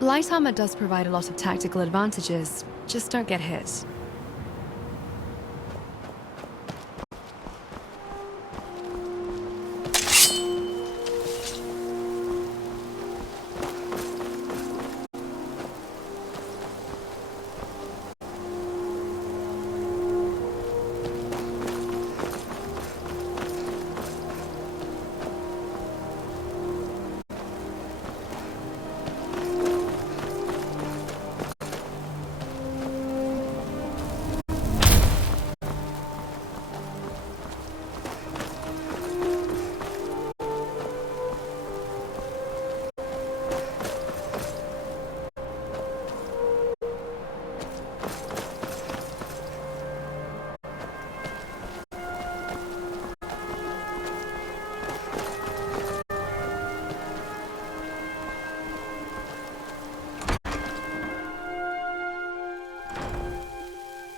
Light armor does provide a lot of tactical advantages, just don't get hit.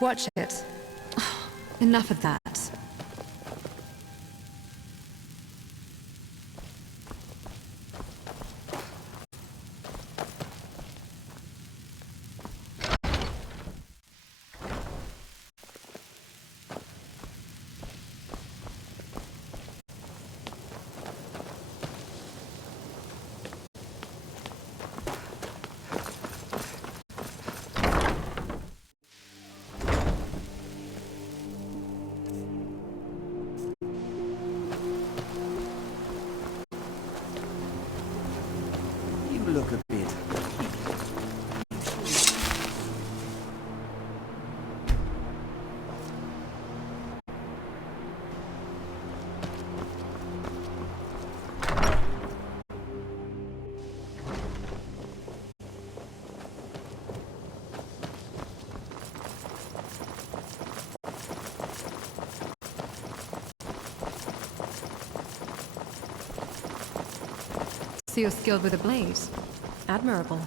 Watch it. Enough of that. You look a bit. So you're skilled with a blade. Admirable.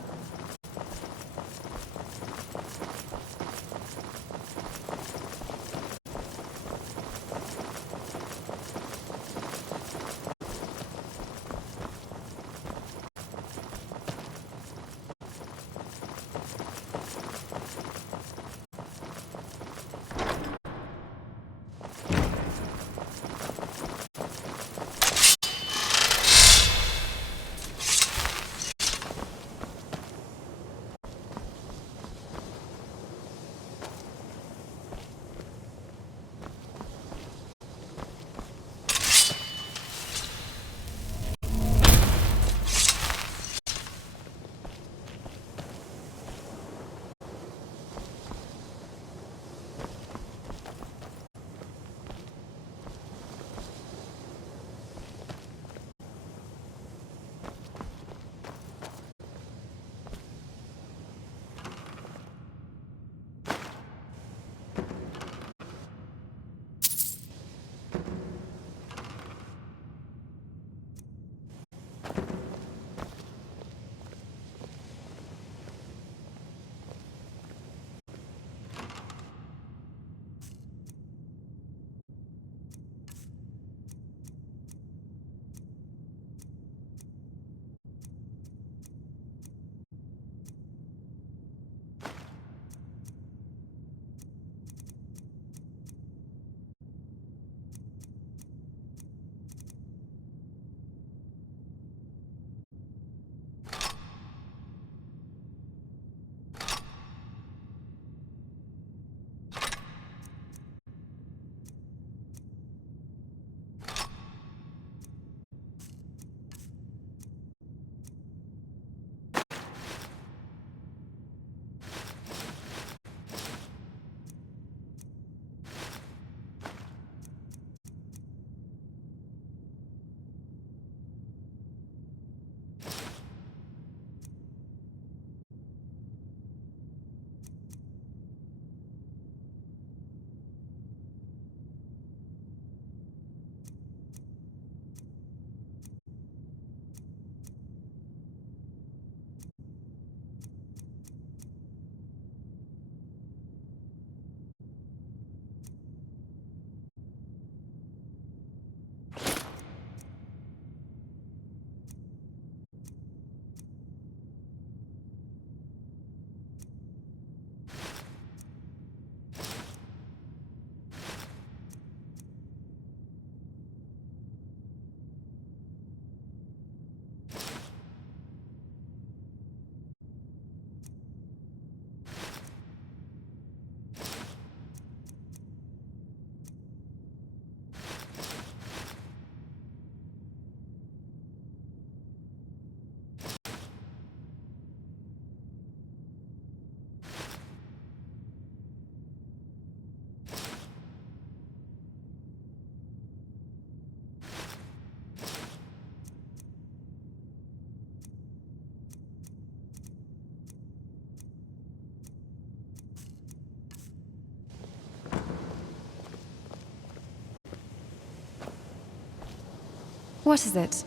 What is it?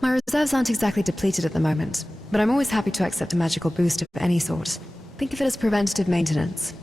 My reserves aren't exactly depleted at the moment, but I'm always happy to accept a magical boost of any sort. Think of it as preventative maintenance.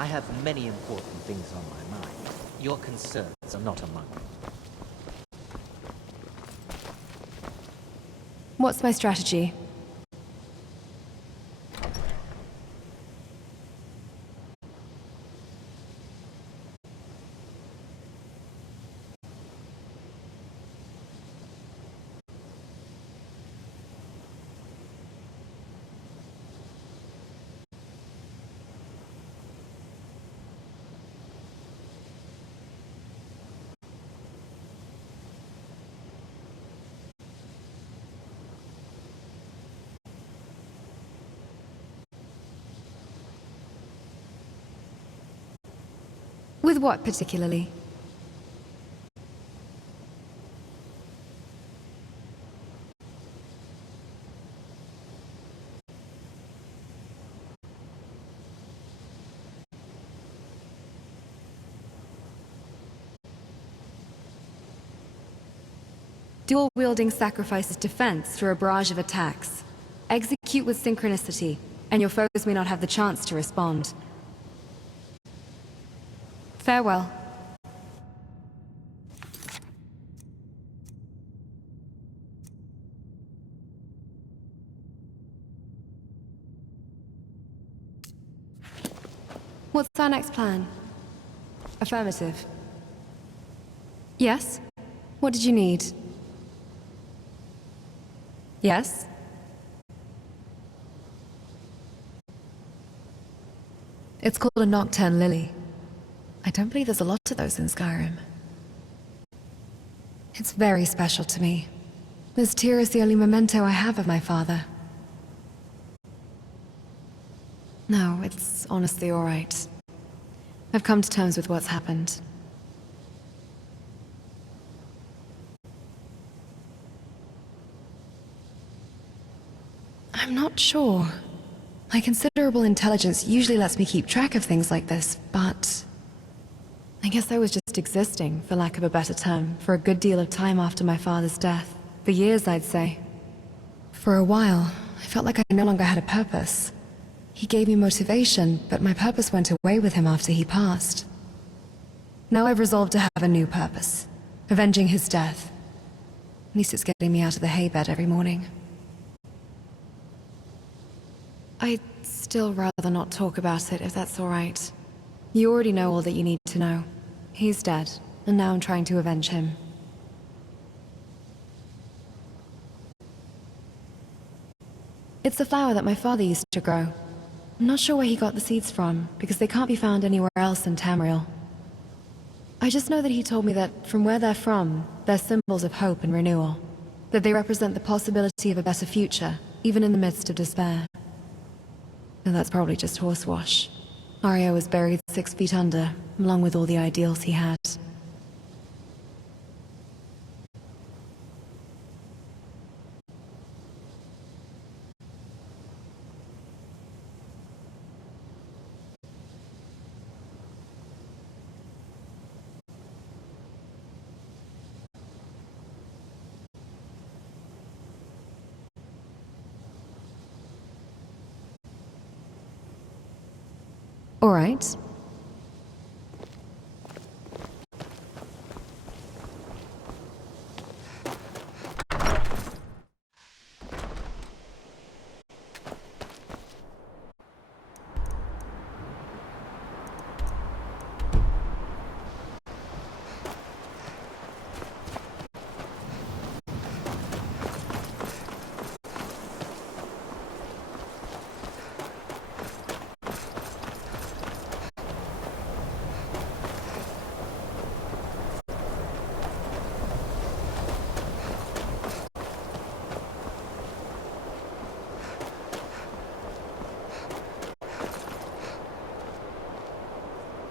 I have many important things on my mind. Your concerns are not among them. What's my strategy? With what particularly? Dual-wielding sacrifices defense through a barrage of attacks. Execute with synchronicity, and your foes may not have the chance to respond. Farewell. What's our next plan? Affirmative. Yes? What did you need? Yes? It's called a Nocturne Lily. I don't believe there's a lot of those in Skyrim. It's very special to me. This tear is the only memento I have of my father. No, it's honestly all right. I've come to terms with what's happened. I'm not sure. My considerable intelligence usually lets me keep track of things like this, but I guess I was just existing, for lack of a better term, for a good deal of time after my father's death. For years, I'd say. For a while, I felt like I no longer had a purpose. He gave me motivation, but my purpose went away with him after he passed. Now I've resolved to have a new purpose, avenging his death. At least it's getting me out of the haybed every morning. I'd still rather not talk about it, if that's all right. You already know all that you need to know. He's dead, and now I'm trying to avenge him. It's the flower that my father used to grow. I'm not sure where he got the seeds from, because they can't be found anywhere else in Tamriel. I just know that he told me that from where they're from, they're symbols of hope and renewal. That they represent the possibility of a better future, even in the midst of despair. And that's probably just horsewash. Arya was buried 6 feet under, along with all the ideals he had. All right.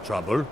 Trouble?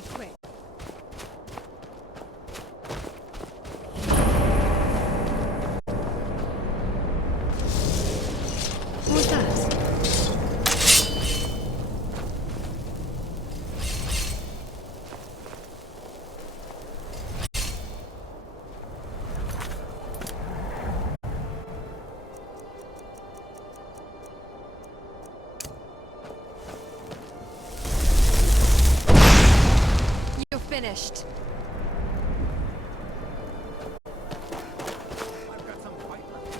be quick. What was that? You're finished. I've got some fight left.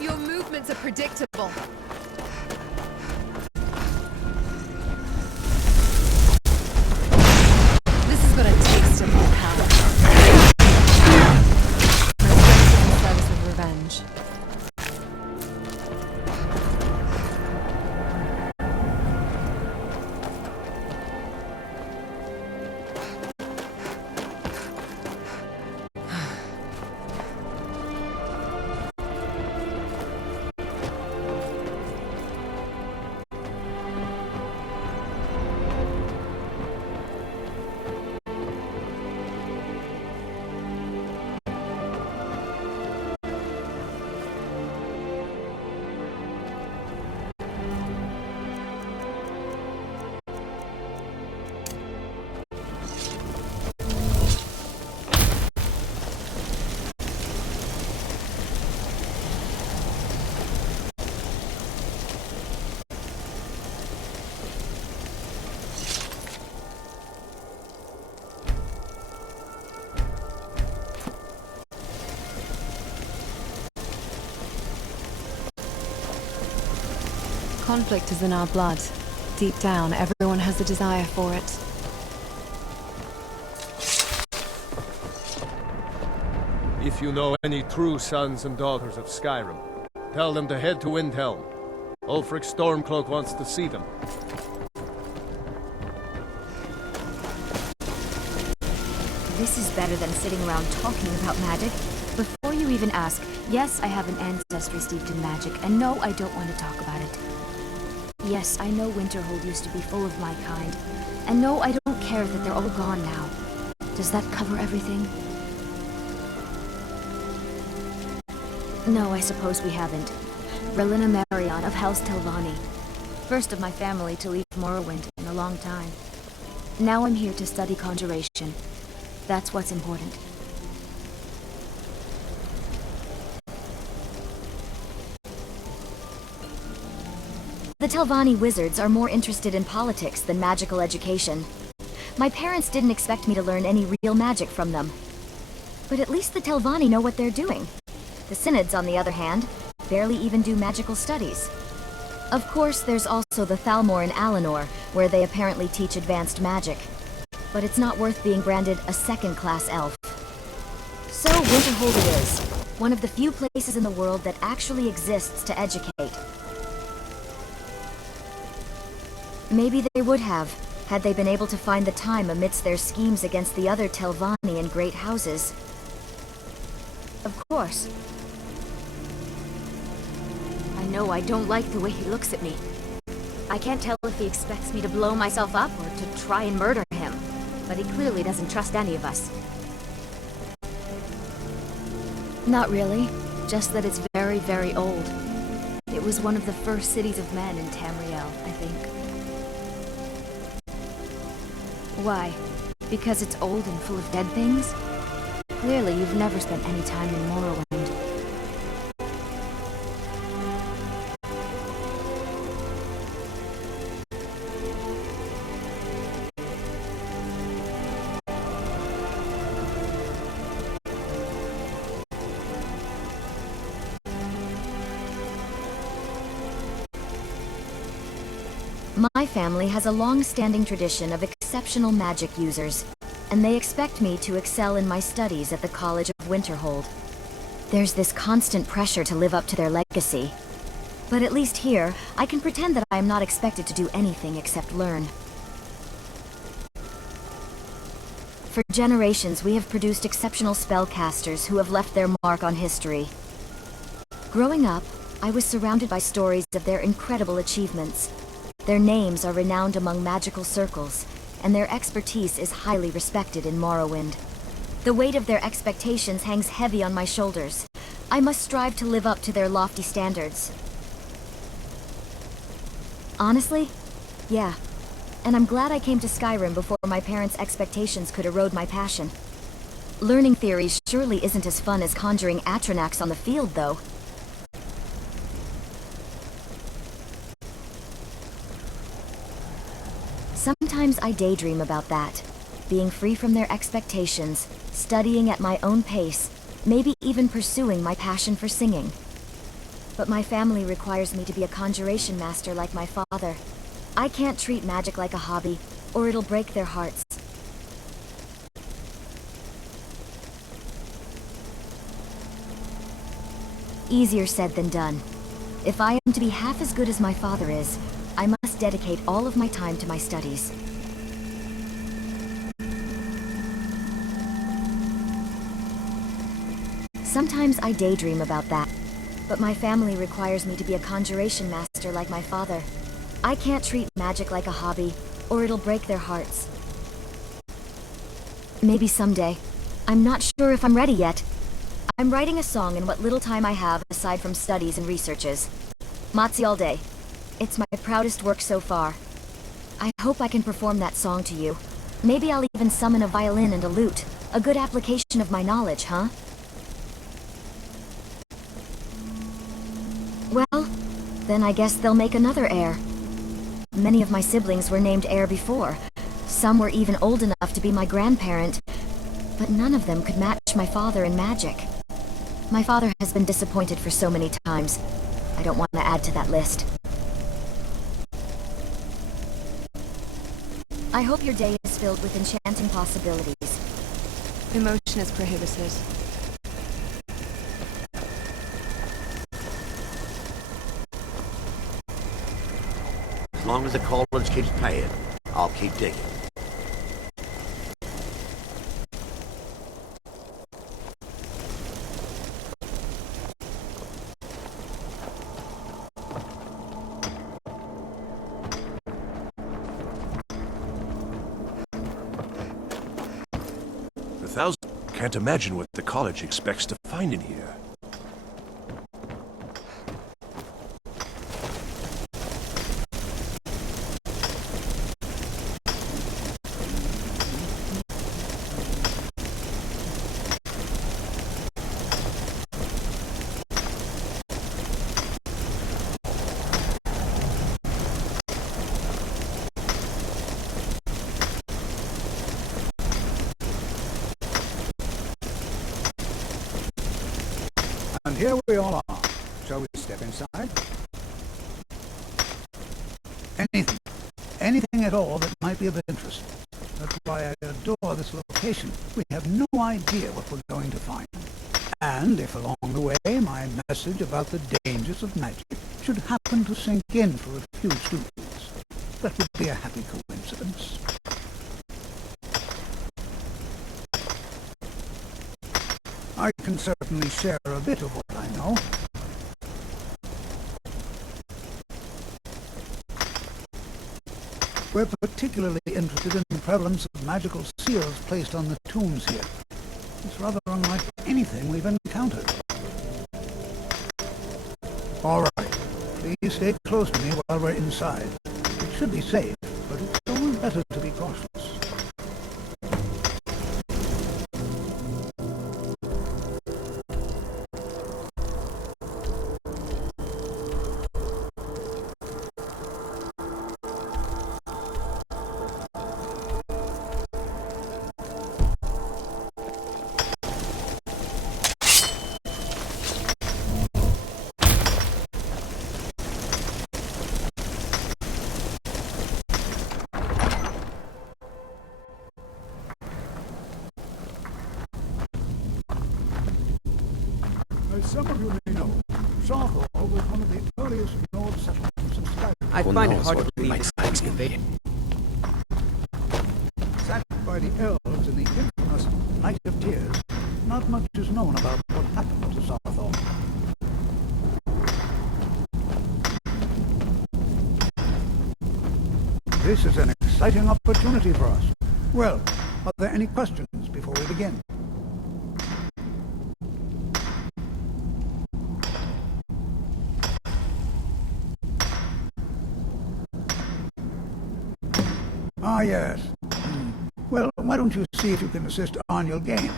Your movements are predictable. This has got a taste of more power. My strength is in service of revenge. Conflict is in our blood. Deep down, everyone has a desire for it. If you know any true sons and daughters of Skyrim, tell them to head to Windhelm. Ulfric Stormcloak wants to see them. This is better than sitting around talking about magic. Before you even ask, yes, I have an ancestry steeped in magic, and no, I don't want to talk about it. Yes, I know Winterhold used to be full of my kind, and no, I don't care that they're all gone now. Does that cover everything? No, I suppose we haven't. Relina Marion of House Telvanni. First of my family to leave Morrowind in a long time. Now I'm here to study conjuration. That's what's important. The Telvanni wizards are more interested in politics than magical education. My parents didn't expect me to learn any real magic from them. But at least the Telvanni know what they're doing. The Synods, on the other hand, barely even do magical studies. Of course, there's also the Thalmor in Alinor, where they apparently teach advanced magic. But it's not worth being branded a second-class elf. So, Winterhold it is. One of the few places in the world that actually exists to educate. Maybe they would have, had they been able to find the time amidst their schemes against the other Telvanni and great houses. Of course. I know I don't like the way he looks at me. I can't tell if he expects me to blow myself up or to try and murder him, but he clearly doesn't trust any of us. Not really, just that it's very, very old. It was one of the first cities of men in Tamriel, I think. Why? Because it's old and full of dead things? Clearly, you've never spent any time in Morrowind. My family has a long-standing tradition of exceptional magic users, and they expect me to excel in my studies at the College of Winterhold. There's this constant pressure to live up to their legacy. But at least here, I can pretend that I am not expected to do anything except learn. For generations, we have produced exceptional spellcasters who have left their mark on history. Growing up, I was surrounded by stories of their incredible achievements. Their names are renowned among magical circles, and their expertise is highly respected in Morrowind. The weight of their expectations hangs heavy on my shoulders. I must strive to live up to their lofty standards. Honestly? Yeah. And I'm glad I came to Skyrim before my parents' expectations could erode my passion. Learning theories surely isn't as fun as conjuring Atronachs on the field, though. Sometimes I daydream about that. Being free from their expectations, studying at my own pace, maybe even pursuing my passion for singing. But my family requires me to be a conjuration master like my father. I can't treat magic like a hobby, or it'll break their hearts. Easier said than done. If I am to be half as good as my father is, I must dedicate all of my time to my studies. Sometimes I daydream about that, but my family requires me to be a conjuration master like my father. I can't treat magic like a hobby, or it'll break their hearts. Maybe someday. I'm not sure if I'm ready yet. I'm writing a song in what little time I have aside from studies and researches. Matzi all day. It's my proudest work so far. I hope I can perform that song to you. Maybe I'll even summon a violin and a lute. A good application of my knowledge, huh? Well, then I guess they'll make another heir. Many of my siblings were named heir before. Some were even old enough to be my grandparent. But none of them could match my father in magic. My father has been disappointed for so many times. I don't want to add to that list. I hope your day is filled with enchanting possibilities. Emotion is prohibited. As long as the college keeps paying, I'll keep digging. Can't imagine what the college expects to find in here. And here we all are. Shall we step inside? Anything at all that might be of interest. That's why I adore this location. We have no idea what we're going to find. And if along the way my message about the dangers of magic should happen to sink in for a few students, that would be a happy coincidence. I can certainly share a bit of what I know. We're particularly interested in the prevalence of magical seals placed on the tombs here. It's rather unlike anything we've encountered. All right, please stay close to me while we're inside. It should be safe, but it's always better to be cautious. As some of you may know, Sarthor was one of the earliest Nord settlements in Skyrim. I find it hard to believe this excavation. Sacked by the elves in the infamous Night of Tears, not much is known about what happened to Sarthor. This is an exciting opportunity for us. Well, are there any questions before we begin? Ah, yes. Well, why don't you see if you can assist Arniel Gain?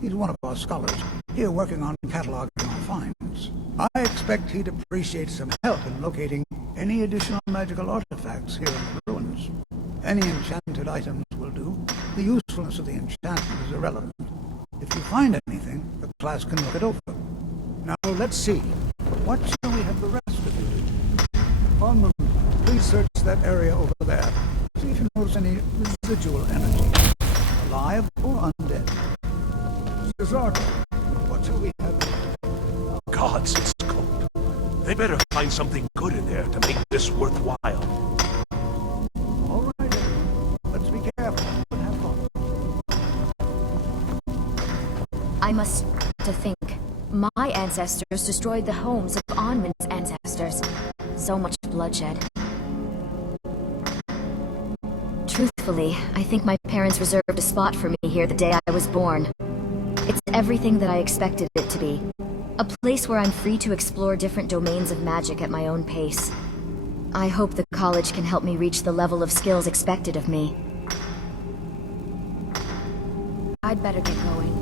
He's one of our scholars, here working on cataloging our finds. I expect he'd appreciate some help in locating any additional magical artifacts here in the ruins. Any enchanted items will do. The usefulness of the enchantment is irrelevant. If you find anything, the class can look it over. Now, let's see. What shall we have the rest of you do? Armand, please search that area over there. See if you notice any residual energy, alive or undead. Cesardo, what shall we have? Gods, it's cold. They better find something good in there to make this worthwhile. All right, everyone. Let's be careful and have fun. I must to think. My ancestors destroyed the homes of Onman's ancestors. So much bloodshed. Truthfully, I think my parents reserved a spot for me here the day I was born. It's everything that I expected it to be. A place where I'm free to explore different domains of magic at my own pace. I hope the college can help me reach the level of skills expected of me. I'd better get going.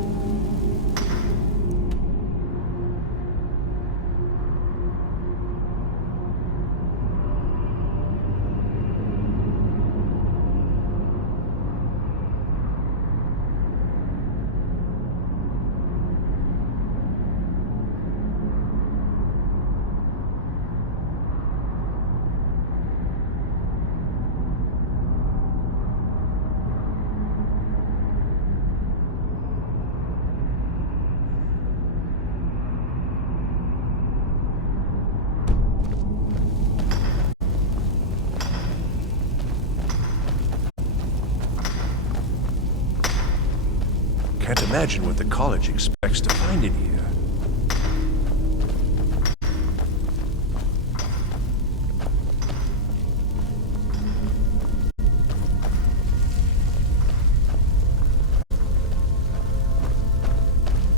Can't imagine what the college expects to find in here.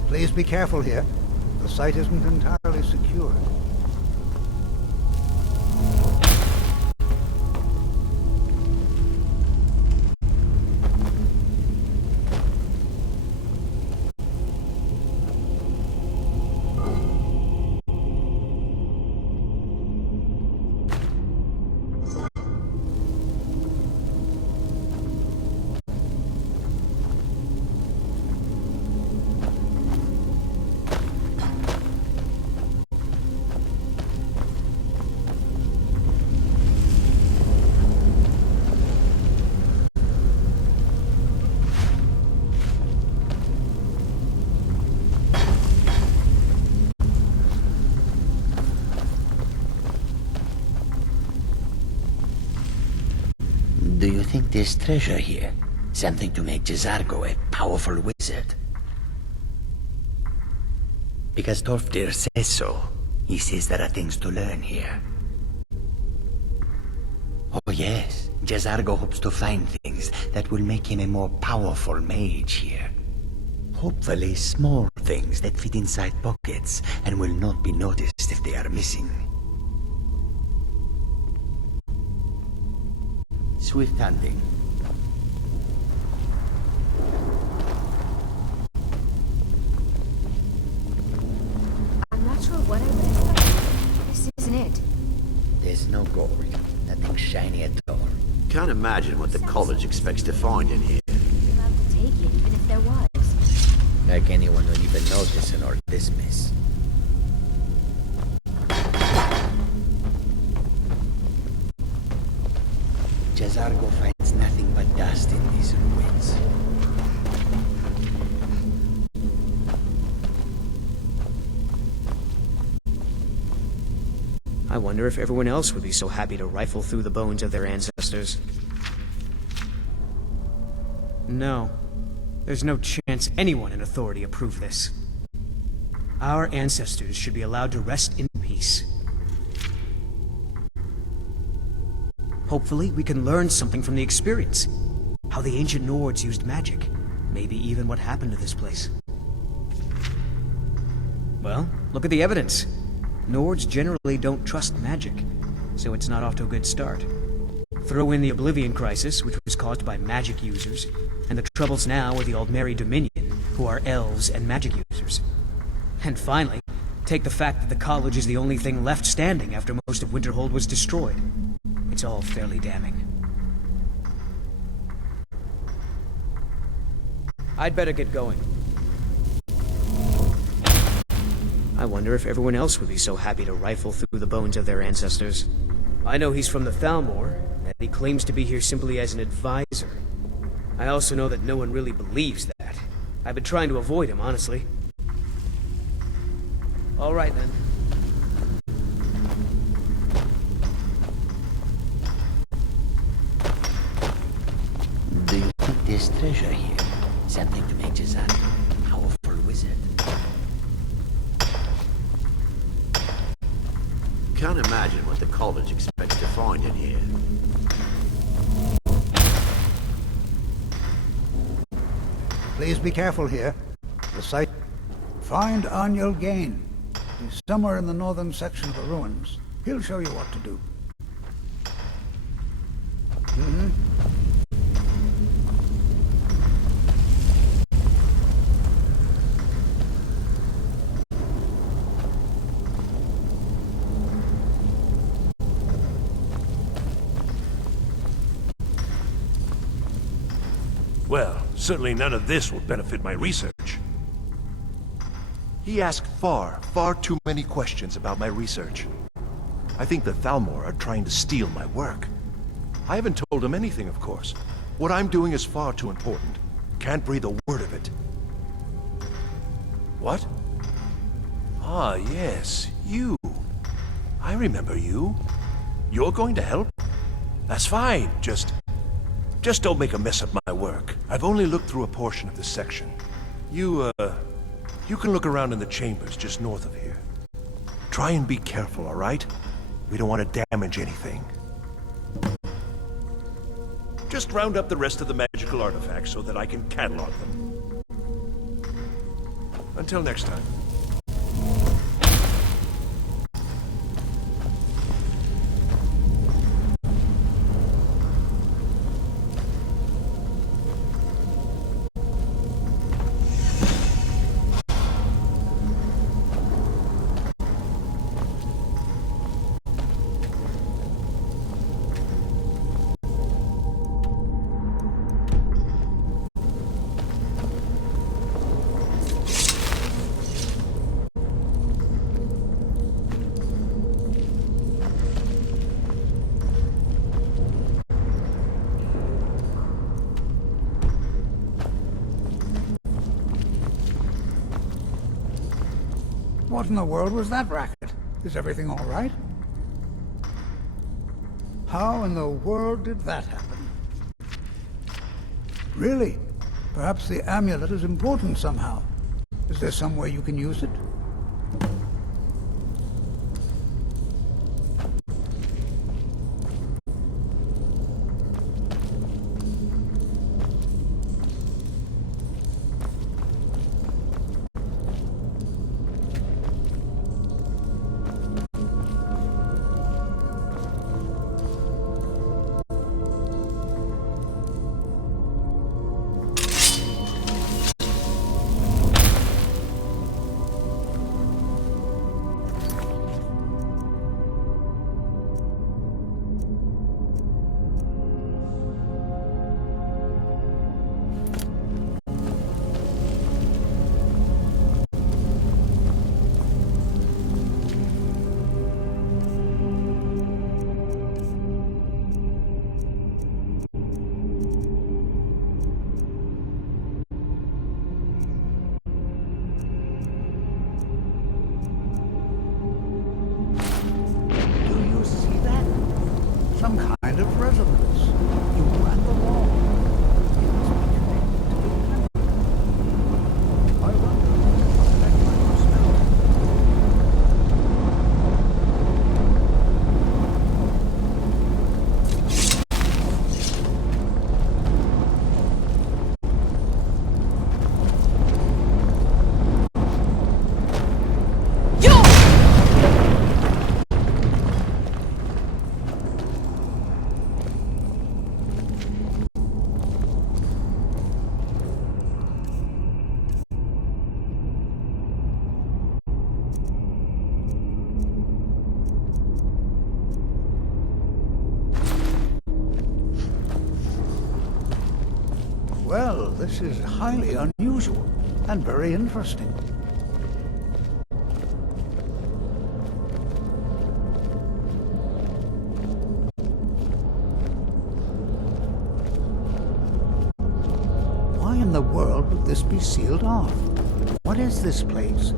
Please be careful here. The site isn't entirely secure. Do you think there's treasure here? Something to make Jazargo a powerful wizard? Because Torfdir says so. He says there are things to learn here. Oh yes, Jazargo hopes to find things that will make him a more powerful mage here. Hopefully small things that fit inside pockets and will not be noticed if they are missing. Swift hunting. I'm not sure what I would expect. This isn't it. There's no gold. Nothing shiny at all. Can't imagine what the college expects to find in here. You're allowed to take it, even if there was. Like anyone would even notice and or dismiss. Jazargo finds nothing but dust in these ruins. I wonder if everyone else would be so happy to rifle through the bones of their ancestors. No. There's no chance anyone in authority approved this. Our ancestors should be allowed to rest in peace. Hopefully, we can learn something from the experience. How the ancient Nords used magic. Maybe even what happened to this place. Well, look at the evidence. Nords generally don't trust magic, so it's not off to a good start. Throw in the Oblivion Crisis, which was caused by magic users, and the troubles now with the Aldmeri Dominion, who are elves and magic users. And finally, take the fact that the college is the only thing left standing after most of Winterhold was destroyed. It's all fairly damning. I'd better get going. I wonder if everyone else would be so happy to rifle through the bones of their ancestors. I know he's from the Thalmor, and that he claims to be here simply as an advisor. I also know that no one really believes that. I've been trying to avoid him, honestly. All right, then. Do you think there's treasure here? Something to make Jazan a powerful wizard? Can't imagine what the college expects to find in here. Please be careful here. The site... Find Aniel Gain. He's somewhere in the northern section of the ruins. He'll show you what to do. Well, certainly none of this will benefit my research. He asked far too many questions about my research. I think the Thalmor are trying to steal my work. I haven't told him anything, of course. What I'm doing is far too important. Can't breathe a word of it. What? Ah, yes, you. I remember you. You're going to help? That's fine, just don't make a mess of my work. I've only looked through a portion of this section. You can look around in the chambers just north of here. Try and be careful, all right? We don't want to damage anything. Just round up the rest of the magical artifacts so that I can catalog them. Until next time. What in the world was that racket? Is everything all right? How in the world did that happen? Really? Perhaps the amulet is important somehow. Is there some way you can use it? Some kind of resonance. You were at the wall. It must be connected to the amulet. I wonder what that might have smelled. Well, this is highly unusual and very interesting. Why in the world would this be sealed off? What is this place?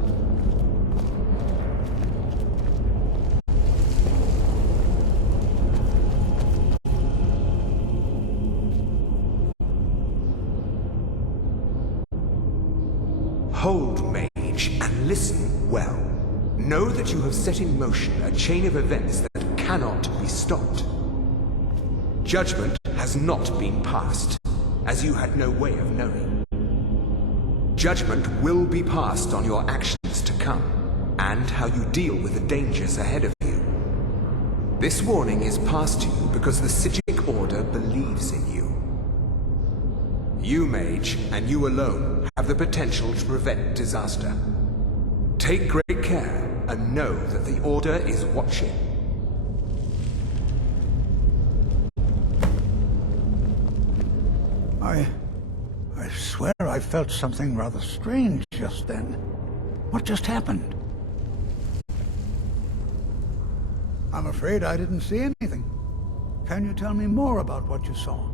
Hold, mage, and listen well. Know that you have set in motion a chain of events that cannot be stopped. Judgment has not been passed, as you had no way of knowing. Judgment will be passed on your actions to come, and how you deal with the dangers ahead of you. This warning is passed to you because the Psijic Order believes in you. You, mage, and you alone, have the potential to prevent disaster. Take great care, and know that the Order is watching. I swear I felt something rather strange just then. What just happened? I'm afraid I didn't see anything. Can you tell me more about what you saw?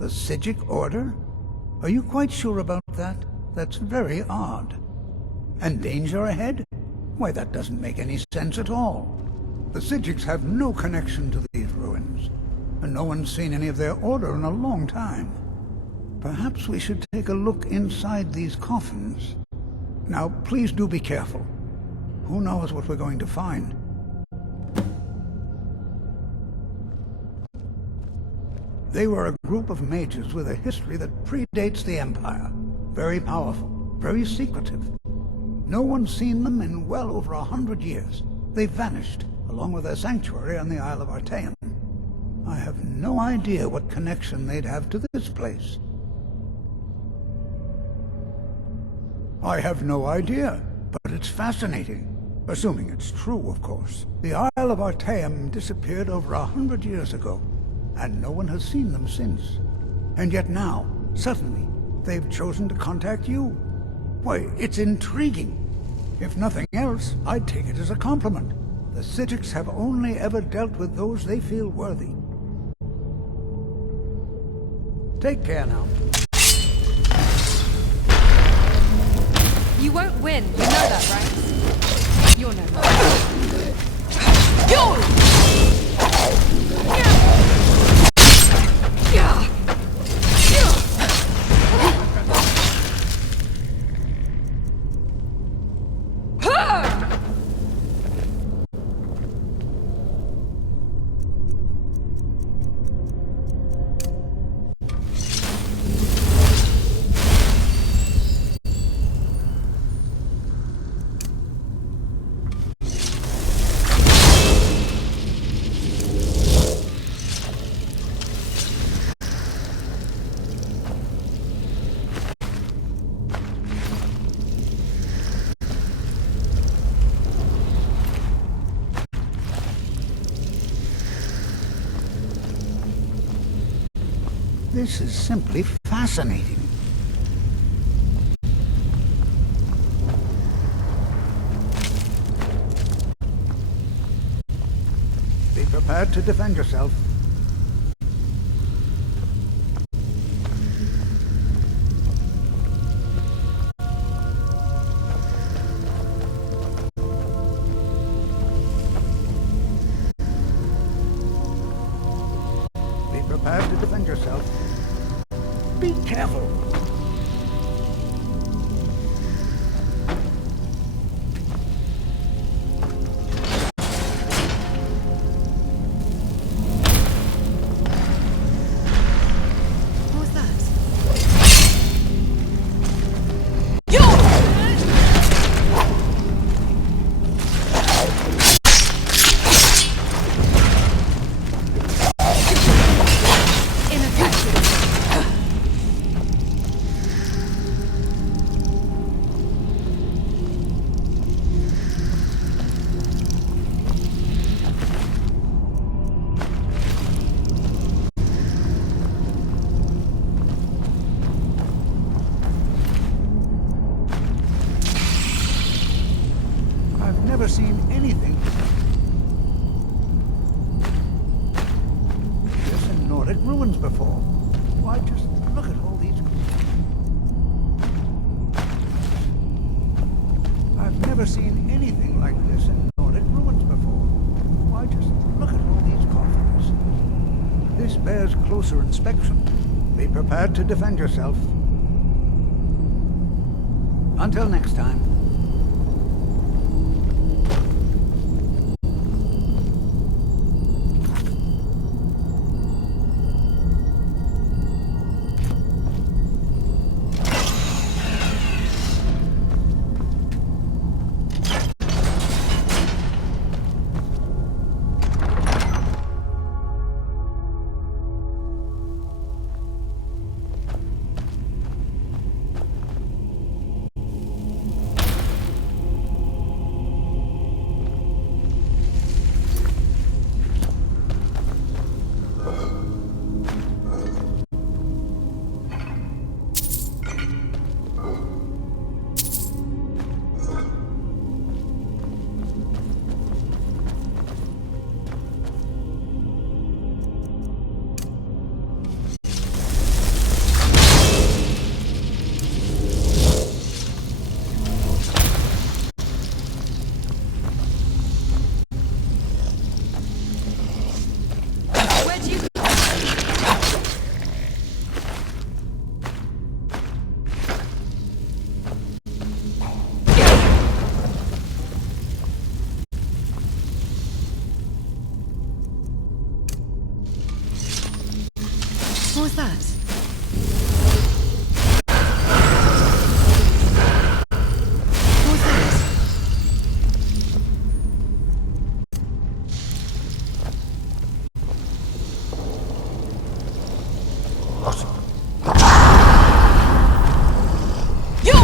The Psijic Order? Are you quite sure about that? That's very odd. And danger ahead? Why, that doesn't make any sense at all. The Psijics have no connection to these ruins, and no one's seen any of their order in a long time. Perhaps we should take a look inside these coffins. Now, please do be careful. Who knows what we're going to find? They were a group of mages with a history that predates the Empire. Very powerful, very secretive. No one's seen them in well over 100 years. They vanished, along with their sanctuary on the Isle of Artaeum. I have no idea what connection they'd have to this place. I have no idea, but it's fascinating. Assuming it's true, of course. The Isle of Artaeum disappeared over 100 years ago, and no one has seen them since. And yet now, suddenly, they've chosen to contact you. Why, it's intriguing. If nothing else, I'd take it as a compliment. The Psijics have only ever dealt with those they feel worthy. Take care now. You won't win, you know that, right? You're no match. This is simply fascinating. Be prepared to defend yourself. Be prepared to defend yourself. Be careful. What was that? seen anything this in Nordic ruins before. Why, just look at all these... I've never seen anything like this in Nordic ruins before. Why, just look at all these coffins. This bears closer inspection. Be prepared to defend yourself. Until next time. What was that? What was that? Go!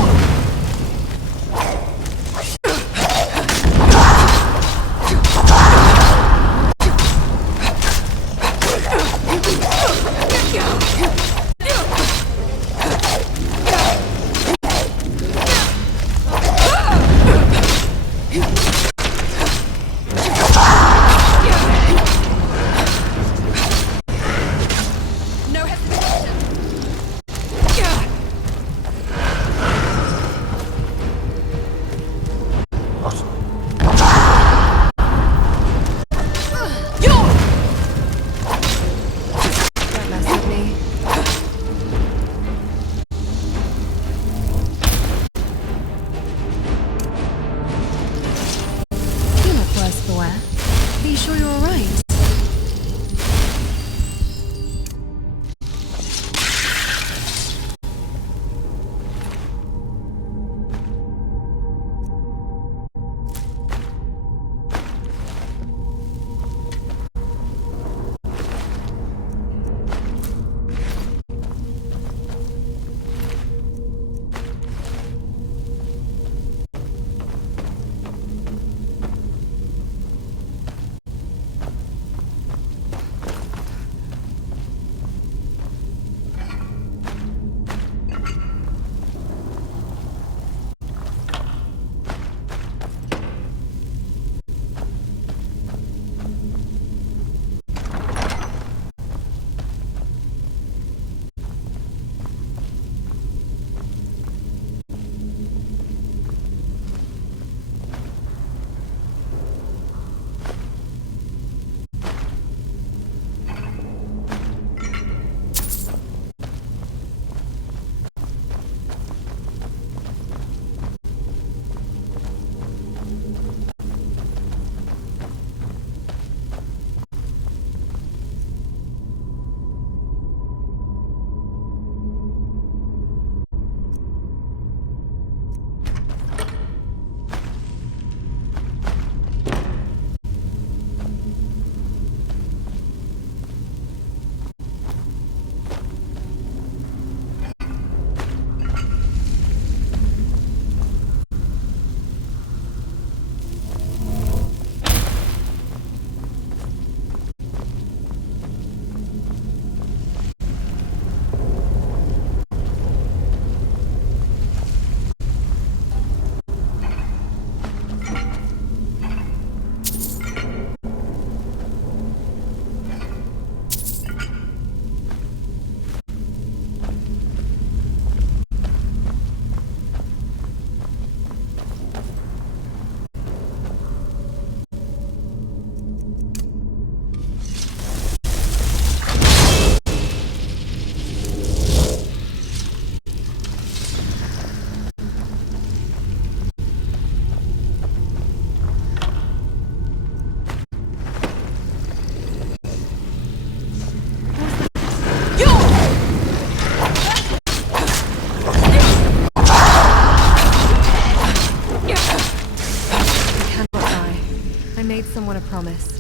someone a promise.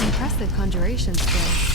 Impressive conjuration skills.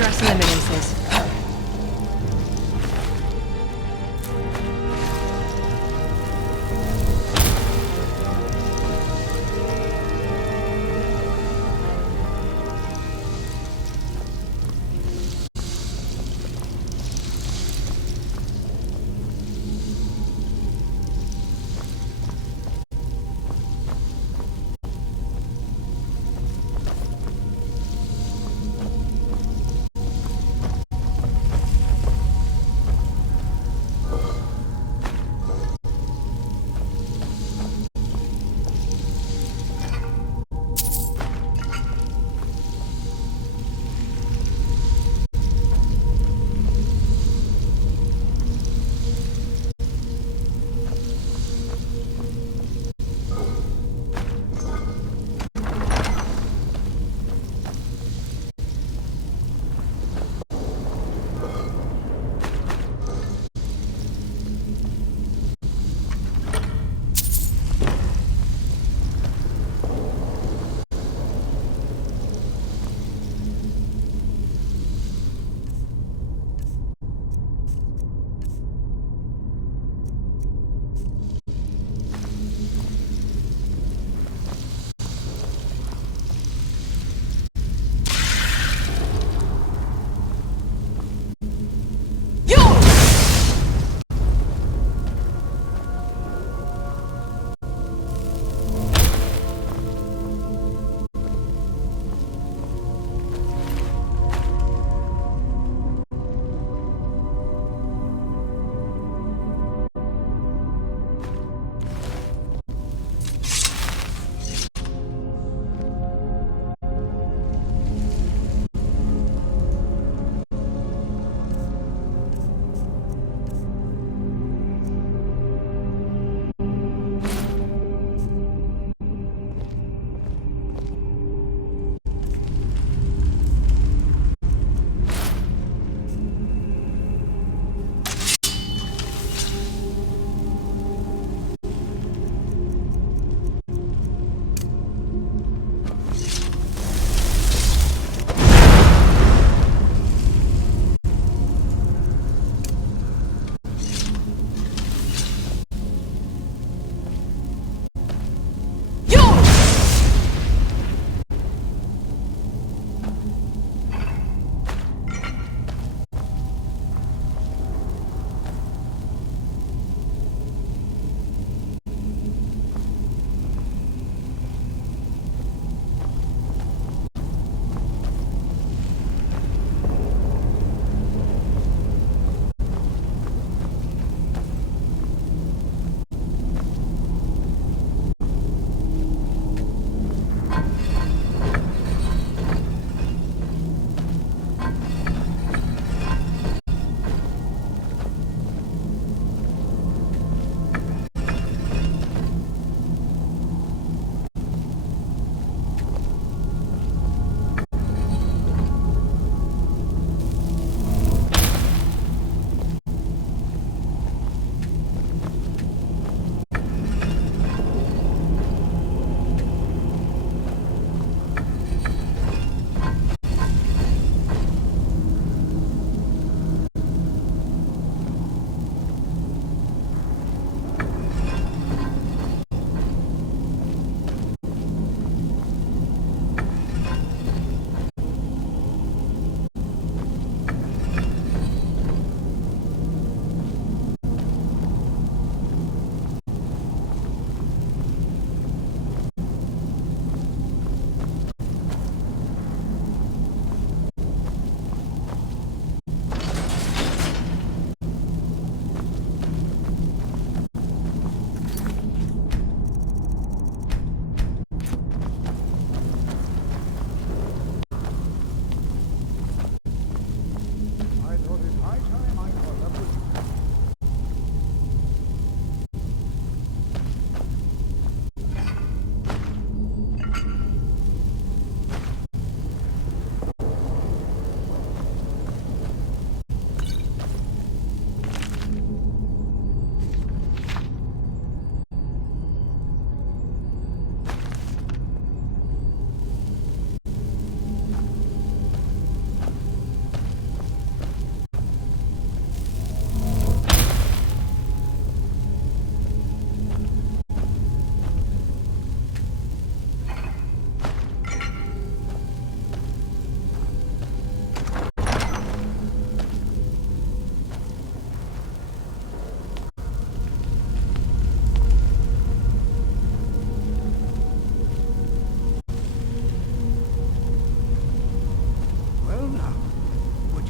Stress eliminated.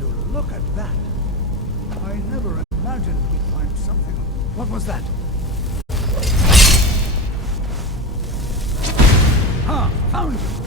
you look at that? I never imagined we'd find something. What was that? Ah, found you!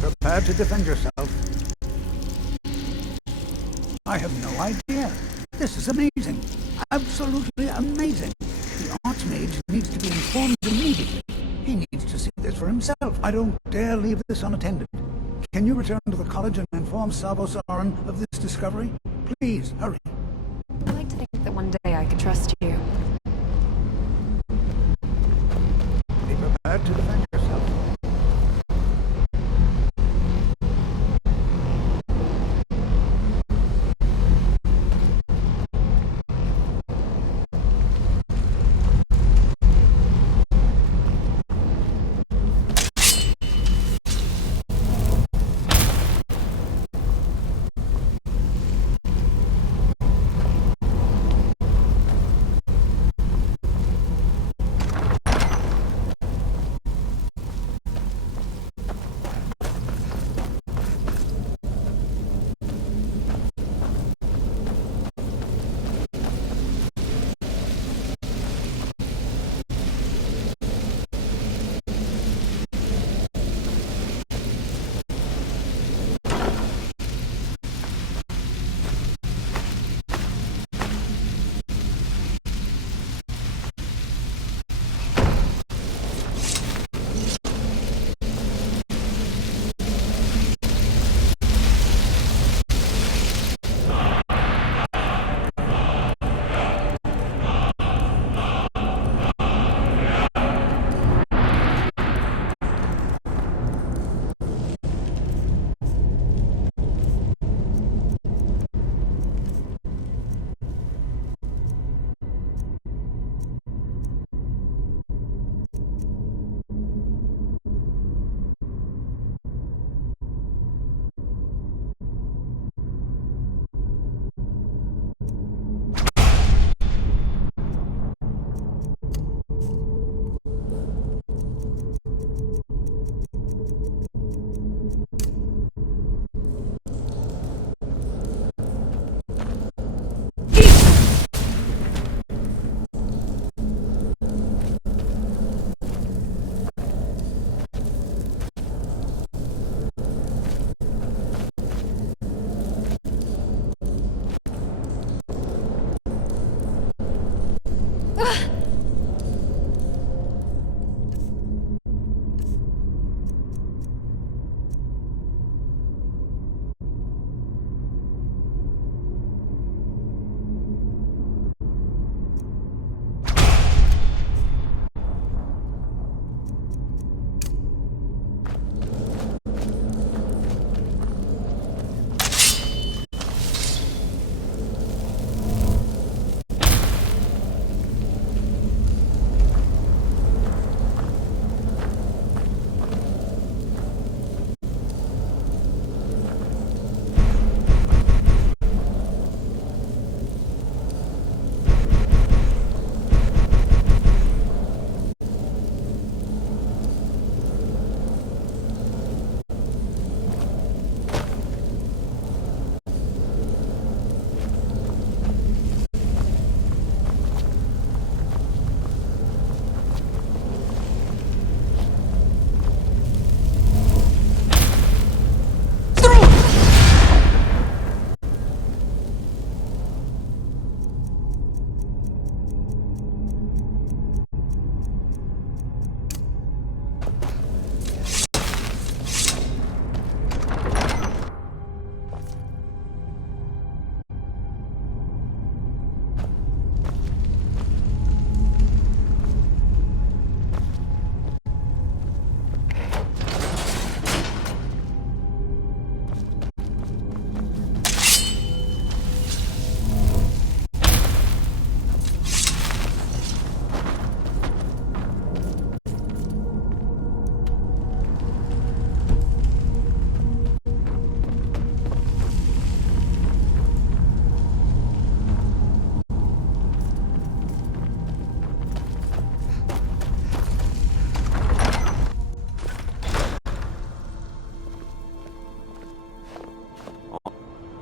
Prepare to defend yourself. I have no idea. This is amazing. Absolutely amazing. The Archmage needs to be informed immediately. He needs to see this for himself. I don't dare leave this unattended. Can you return to the college and inform Sabo Saran of this discovery? Please, hurry. I'd like to think that one day I could trust you. Be prepared to defend yourself.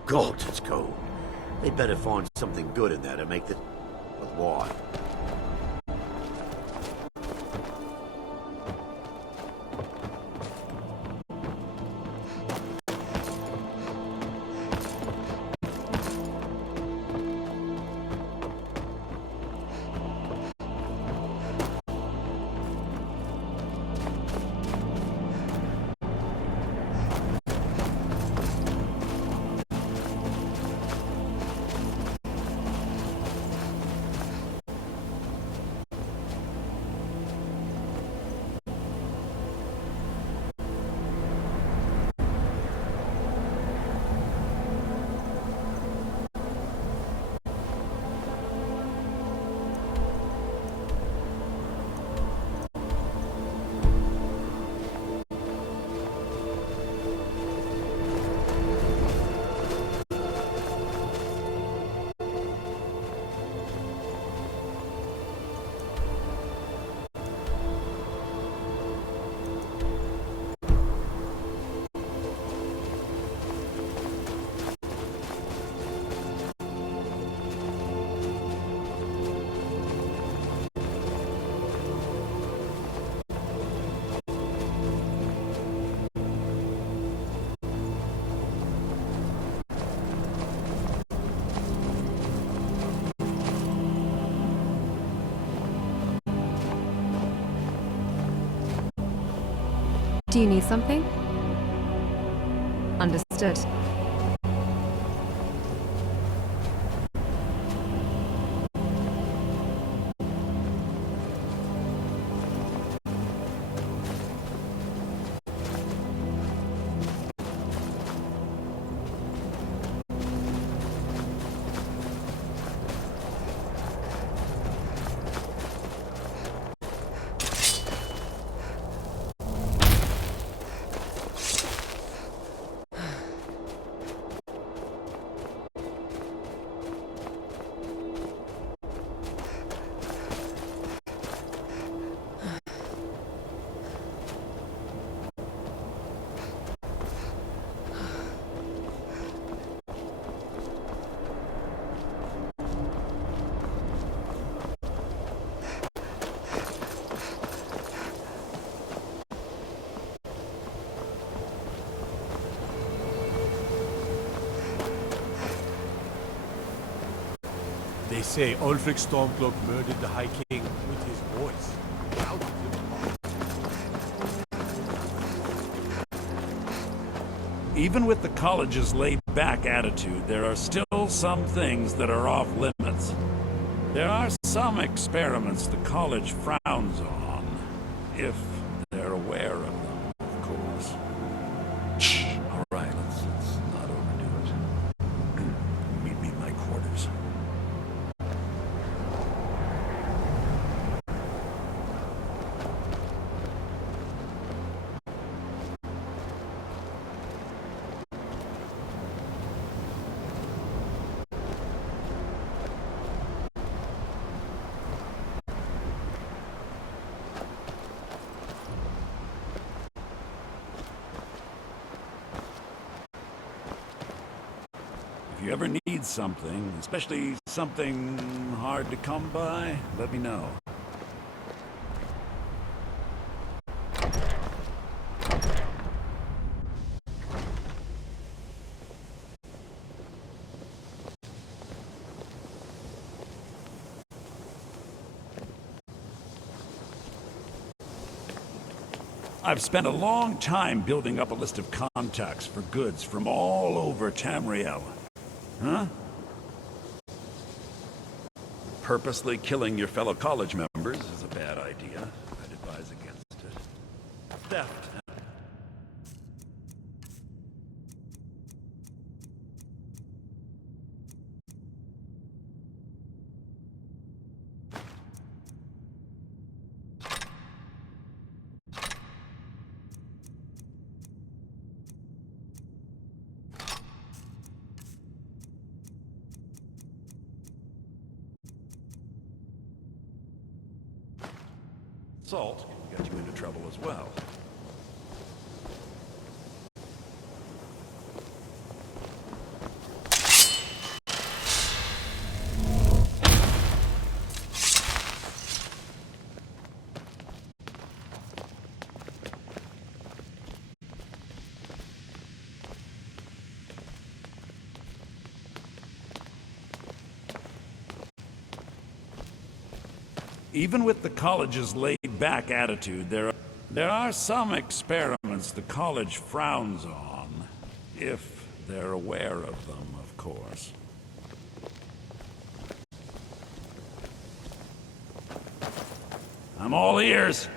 God, it's cold. They better find something good in there to make the... But why? Do you need something? Understood. They say Ulfric Stormcloak murdered the High King with his voice. How did it- Even with the college's laid-back attitude, there are still some things that are off-limits. There are some experiments the college frowns on, if they're aware of them, of course. Shh! All right, let's not overdo it. Meet me in my quarters. If you ever need something, especially something hard to come by, let me know. I've spent a long time building up a list of contacts for goods from all over Tamriel. Huh? Purposely killing your fellow college members is a bad idea. I'd advise against it. Theft. Salt can get you into trouble as well. Even with the college's laid-back attitude, there are some experiments the college frowns on, if they're aware of them, of course. I'm all ears.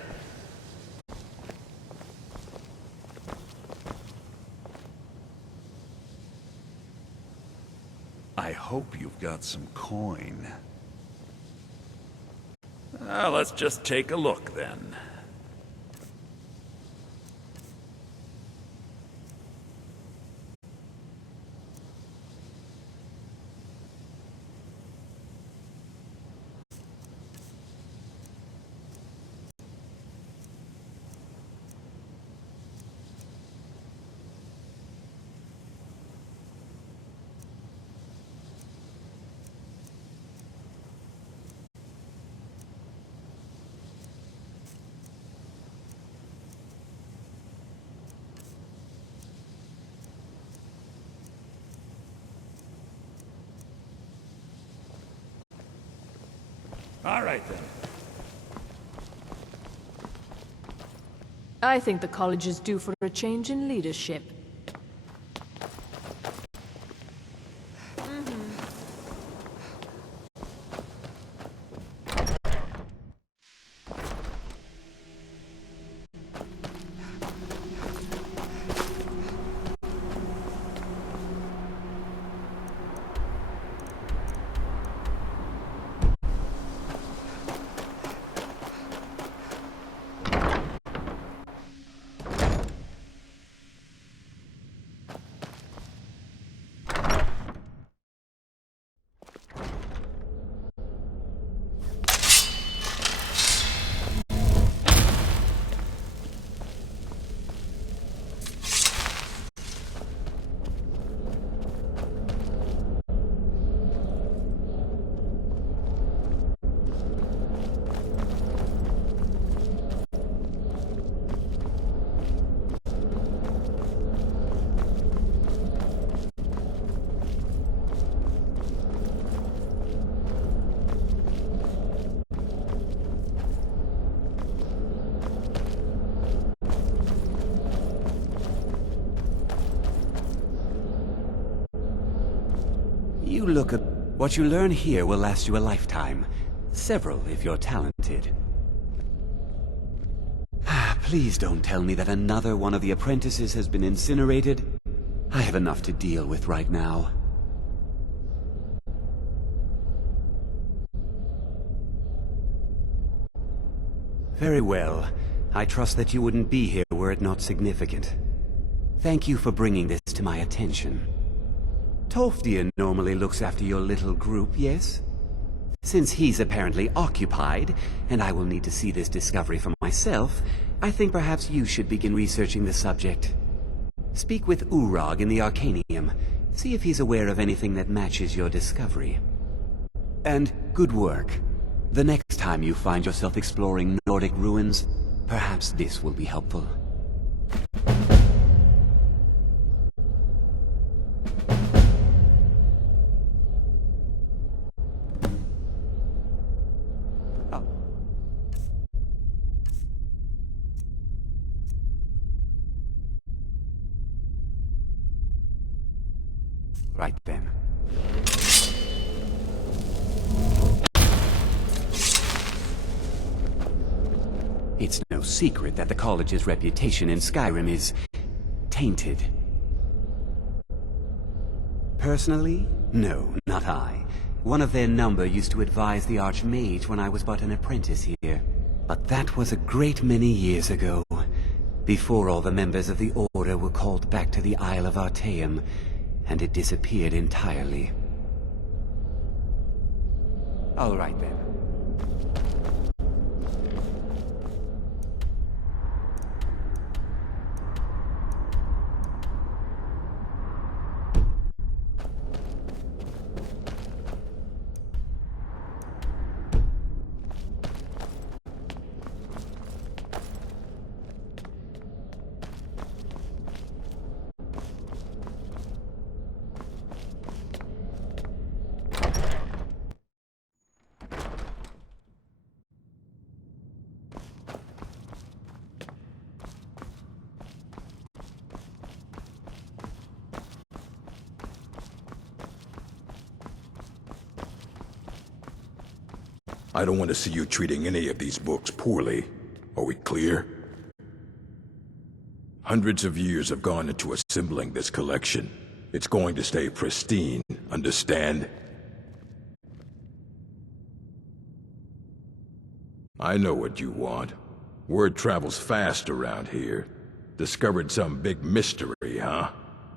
I hope you've got some coin. Let's just take a look, then. All right, then. I think the college is due for a change in leadership. You look at... What you learn here will last you a lifetime. Several, if you're talented. Please don't tell me that another one of the apprentices has been incinerated. I have enough to deal with right now. Very well. I trust that you wouldn't be here were it not significant. Thank you for bringing this to my attention. Tolfdir normally looks after your little group, yes? Since he's apparently occupied, and I will need to see this discovery for myself, I think perhaps you should begin researching the subject. Speak with Urag in the Arcanium. See if he's aware of anything that matches your discovery. And good work. The next time you find yourself exploring Nordic ruins, perhaps this will be helpful. Right then. It's no secret that the college's reputation in Skyrim is tainted. Personally? No, not I. One of their number used to advise the Archmage when I was but an apprentice here. But that was a great many years ago, before all the members of the Order were called back to the Isle of Artaeum, and it disappeared entirely. All right then. I don't want to see you treating any of these books poorly. Are we clear? Hundreds of years have gone into assembling this collection. It's going to stay pristine, understand? I know what you want. Word travels fast around here. Discovered some big mystery, huh?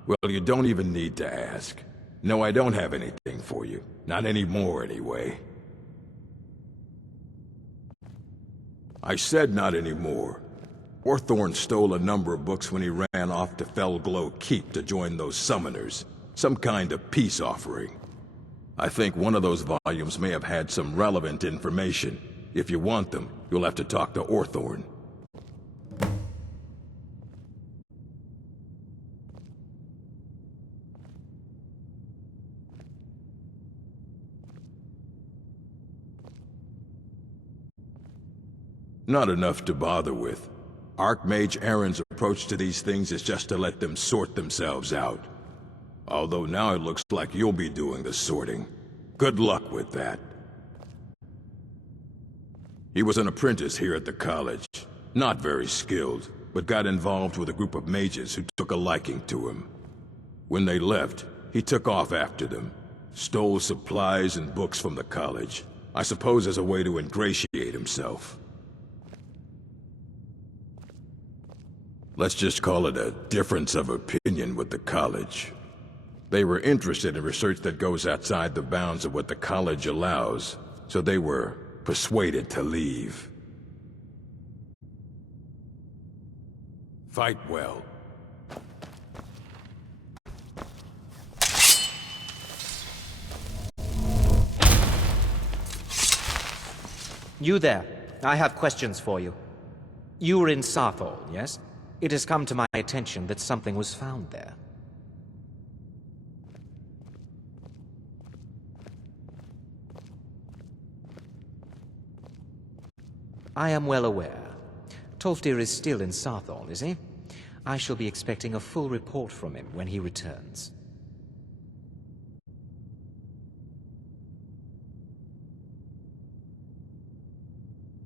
Well, you don't even need to ask. No, I don't have anything for you. Not anymore, anyway. I said not anymore. Orthorn stole a number of books when he ran off to Felglow Keep to join those summoners. Some kind of peace offering. I think one of those volumes may have had some relevant information. If you want them, you'll have to talk to Orthorn. Not enough to bother with. Archmage Aaron's approach to these things is just to let them sort themselves out. Although now it looks like you'll be doing the sorting. Good luck with that. He was an apprentice here at the college. Not very skilled, but got involved with a group of mages who took a liking to him. When they left, he took off after them. Stole supplies and books from the college. I suppose as a way to ingratiate himself. Let's just call it a difference of opinion with the college. They were interested in research that goes outside the bounds of what the college allows, so they were persuaded to leave. Fight well. You there. I have questions for you. You were in Sarthol, yes? It has come to my attention that something was found there. I am well aware. Tolfdir is still in Sarthol, is he? I shall be expecting a full report from him when he returns.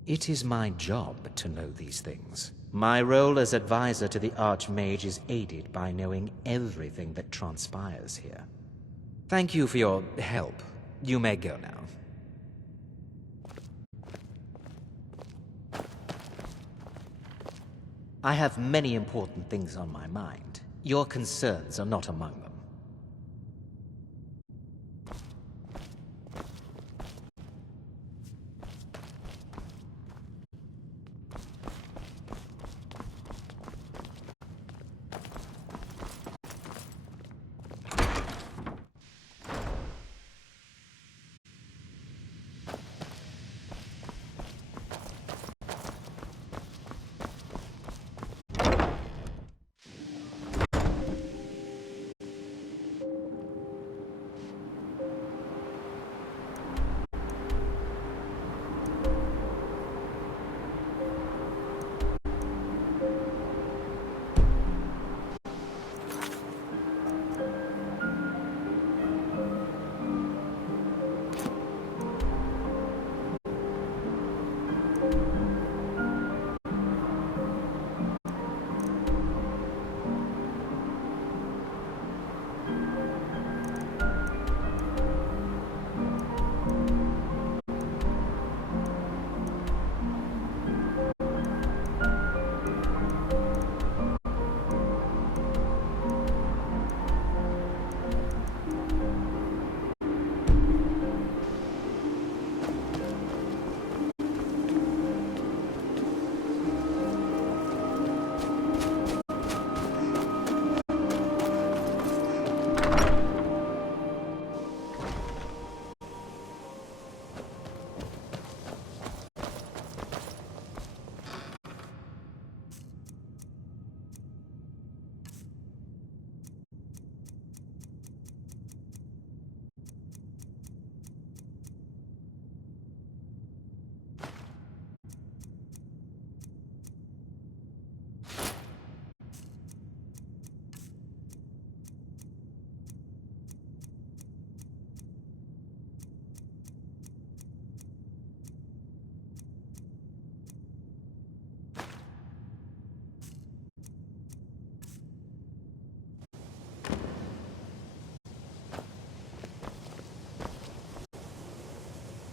It is my job to know these things. My role as advisor to the Archmage is aided by knowing everything that transpires here. Thank you for your help. You may go now. I have many important things on my mind. Your concerns are not among them.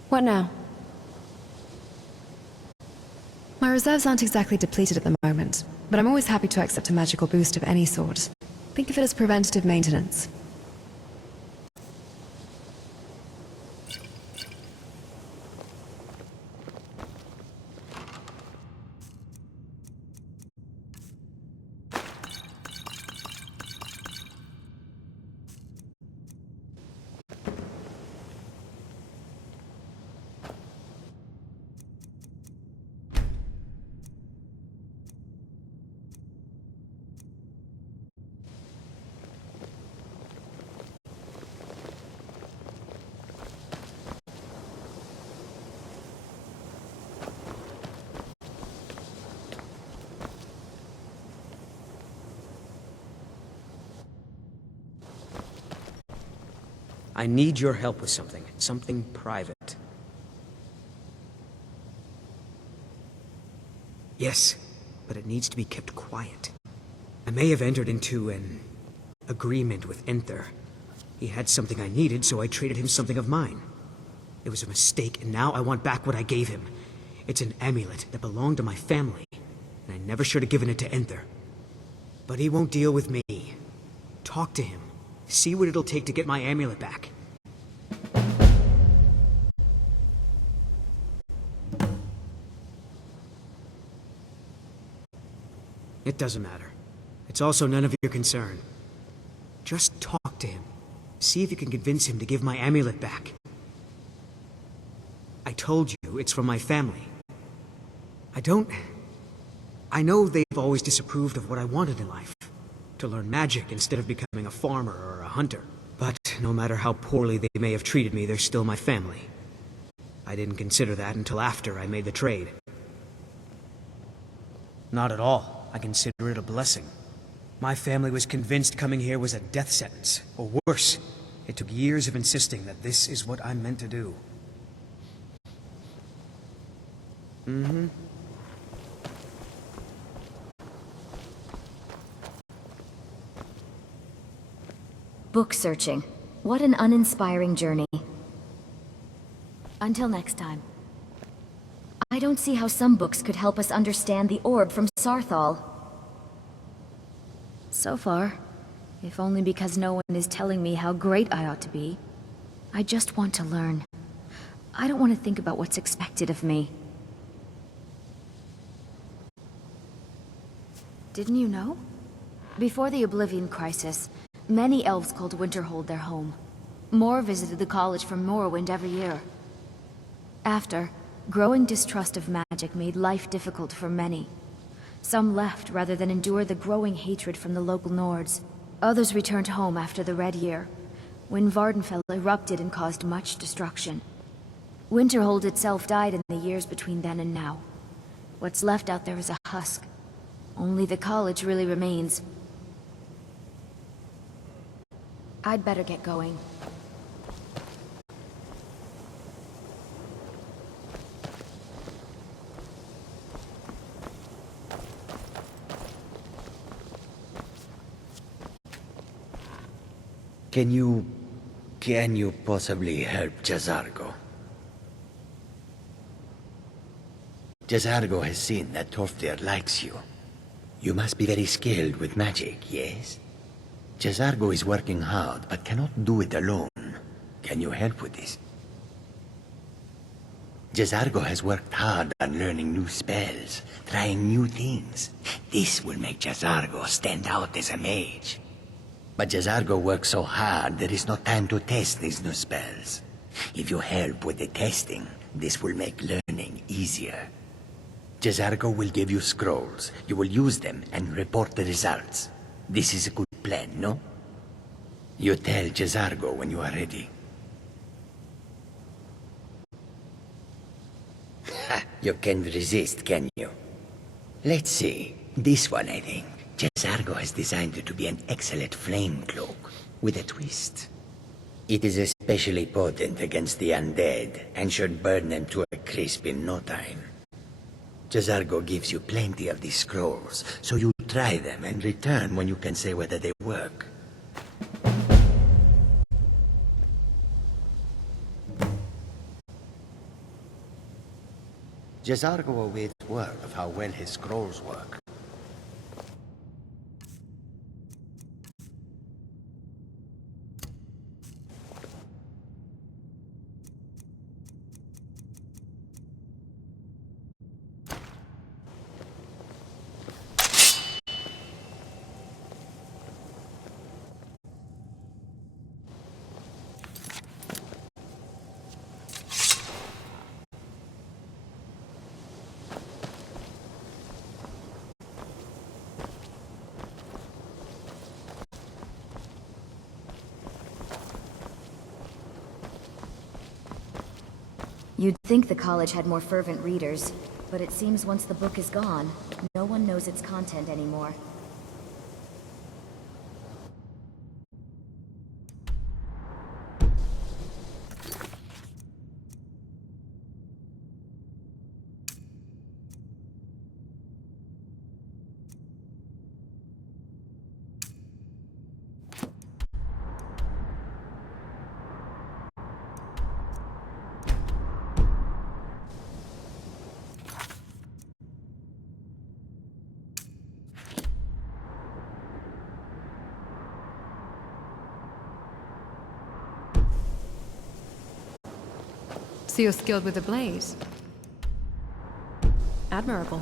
What now? My reserves aren't exactly depleted at the moment, but I'm always happy to accept a magical boost of any sort. Think of it as preventative maintenance. I need your help with something private. Yes, but it needs to be kept quiet. I may have entered into an agreement with Enther. He had something I needed, so I traded him something of mine. It was a mistake, and now I want back what I gave him. It's an amulet that belonged to my family, and I never should have given it to Enther. But he won't deal with me. Talk to him. See what it'll take to get my amulet back. It doesn't matter. It's also none of your concern. Just talk to him. See if you can convince him to give my amulet back. I told you, it's from my family. I know they've always disapproved of what I wanted in life. To learn magic instead of becoming a farmer or a hunter. But no matter how poorly they may have treated me, they're still my family. I didn't consider that until after I made the trade. Not at all. I consider it a blessing. My family was convinced coming here was a death sentence, or worse. It took years of insisting that this is what I'm meant to do. Mm-hmm. Book searching. What an uninspiring journey. Until next time. I don't see how some books could help us understand the orb from Sarthal. So far, if only because no one is telling me how great I ought to be. I just want to learn. I don't want to think about what's expected of me. Didn't you know? Before the Oblivion Crisis, many elves called Winterhold their home. More visited the college from Morrowind every year. After, growing distrust of magic made life difficult for many. Some left rather than endure the growing hatred from the local Nords. Others returned home after the Red Year, when Vardenfell erupted and caused much destruction. Winterhold itself died in the years between then and now. What's left out there is a husk. Only the college really remains. I'd better get going. Can you possibly help Jazargo? Jazargo has seen that Toftir likes you. You must be very skilled with magic, yes? Jazargo is working hard, but cannot do it alone. Can you help with this? Jazargo has worked hard on learning new spells, trying new things. This will make Jazargo stand out as a mage. But Jazargo works so hard, there is no time to test these new spells. If you help with the testing, this will make learning easier. Jazargo will give you scrolls. You will use them and report the results. This is a good plan, no? You tell Jazargo when you are ready. Ha! You can't resist, can you? Let's see. This one, I think. Jazargo has designed it to be an excellent flame cloak, with a twist. It is especially potent against the undead, and should burn them to a crisp in no time. Jazargo gives you plenty of these scrolls, so you try them and return when you can say whether they work. Jazargo awaits word of how well his scrolls work. You'd think the college had more fervent readers, but it seems once the book is gone, no one knows its content anymore. So you're skilled with the blade? Admirable.